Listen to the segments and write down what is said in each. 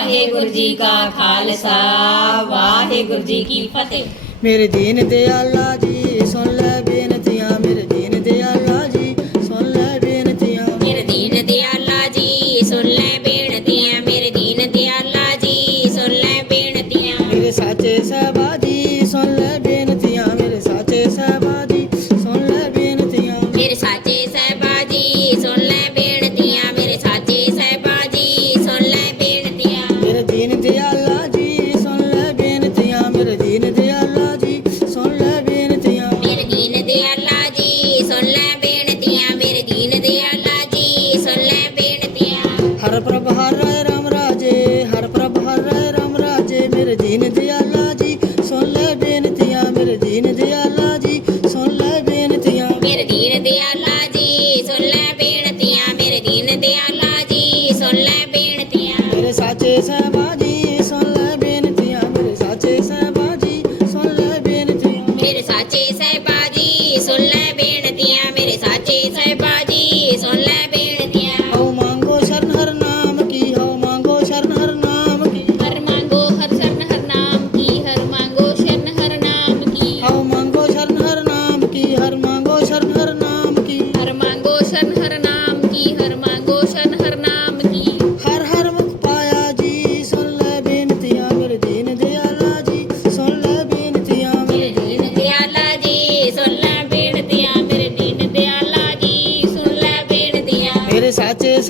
ਵਾਹਿਗੁਰੂ ਜੀ ਕਾ ਖਾਲਸਾ ਵਾਹਿਗੁਰੂ ਜੀ ਕੀ ਫਤਿਹ। ਮੇਰੇ ਦੀਨ ਦਿਆਲਾ ਜੀ ਹਰ ਪ੍ਰਭ ਹਰ ਰਾਏ ਰਾਮ ਰਾਜੇ ਹਰ ਪ੍ਰਭ ਹਰ ਰਾਏ ਰਾਮ ਰਾਜੇ ਮੇਰੇ ਦੀਨ ਦਿਆਲਾ ਜੀ ਸੁਣ ਲੈ ਬੇਨਤੀਆਂ ਮੇਰੇ ਦੀਨ ਦਿਆਲਾ ਜੀ ਸੁਣ ਲੈ ਬੇਨਤੀਆਂ। ਮੇਰੇ ਦੀਨ ਦਿਆਲਾ ਜੀ ਸੁਣ ਲੈ ਬੇਨਤੀਆਂ ਮੇਰੇ ਦੀਨ ਦਿਆਲਾ ਜੀ ਸੁਣ ਲੈ ਬੇਨਤੀਆਂ। ਮੇਰੇ ਸਾਚੇ ਸਹਿਬਾ ਜੀ ਸੁਣ ਲੈ ਬੇਨਤੀਆਂ ਮੇਰੇ ਸਾਚੇ ਸਹਿਬਾ ਜੀ ਸੁਣ ਲੈ ਬੇਨਤੀਆਂ। ਮੇਰੇ ਸਾਚੇ ਸਹਿਬਾ ਜੀ ਸੁਣ ਲੈ ਬੇਨਤੀਆਂ ਮੇਰੇ ਸਾਚੇ ਸਹਿਬਾ ਜੀ ਸੁਣ ਲੈ ਬੇਨਤੀਆਂ।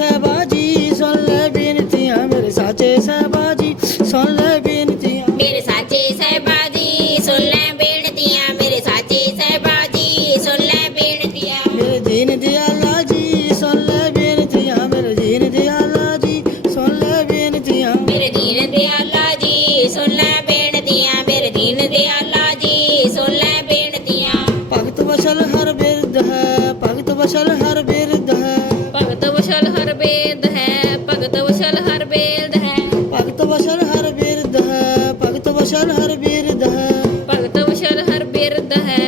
পয়সা বাজি ਬਿਰਦ ਹੈ ਭਗਤ ਵਸ਼ਲ ਹਰ ਬਿਰਦ ਹੈ। ਭਗਤ ਵਸ਼ਲ ਹਰ ਬਿਰਦ ਹੈ ਭਗਤ ਵਸ਼ਲ ਹਰ ਬਿਰਦ ਹੈ। ਭਗਤ ਵਸ਼ਲ ਹਰ ਬਿਰਦ ਹੈ।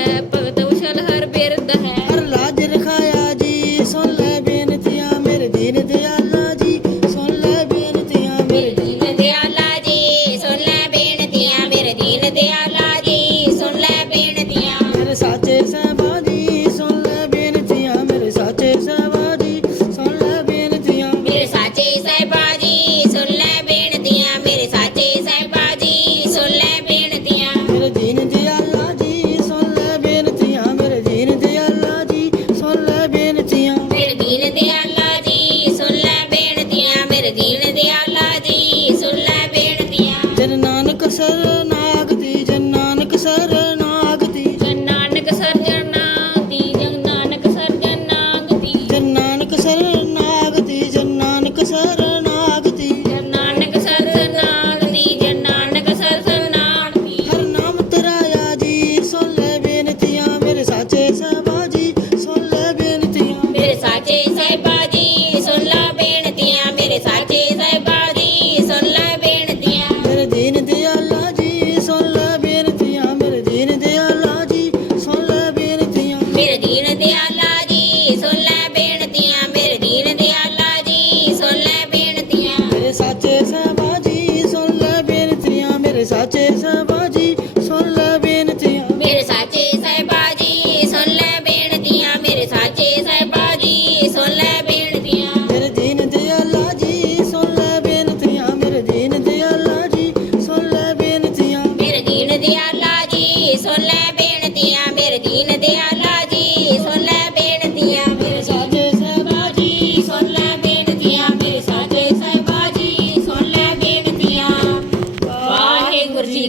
বছর ਸਾਚੇ ਸਹਿਬਾਜੀ ਸੁਣ ਲੈ ਬੇਨਤੀਆਂ। ਮੇਰੇ ਸਾਚੇ ਸਾਹਿਬਾ ਜੀ ਸੁਣ ਲੈ ਬੇਨਤੀਆਂ। ਮੇਰੇ ਸਾਚੇ ਸਾਹਿਬਾ ਜੀ ਸੁਣ ਲੈ ਬੇਨਤੀਆਂ। ਮੇਰੇ ਦੀਨ ਦਿਆਲਾ ਜੀ ਸੁਣ ਲੈ ਬੇਨਤੀਆਂ। ਮੇਰੇ ਦੀਨ ਦਿਆਲਾ ਜੀ ਸੁਣ ਲੈ ਬੇਨਤੀਆਂ। ਮੇਰੇ ਦੀਨ ਦਿਆਲਾ ਜੀ ਸੁਣ ਲੈ ਬੇਨਤੀਆਂ। ਮੇਰੇ ਦੀਨ ਦਿਆਲਾ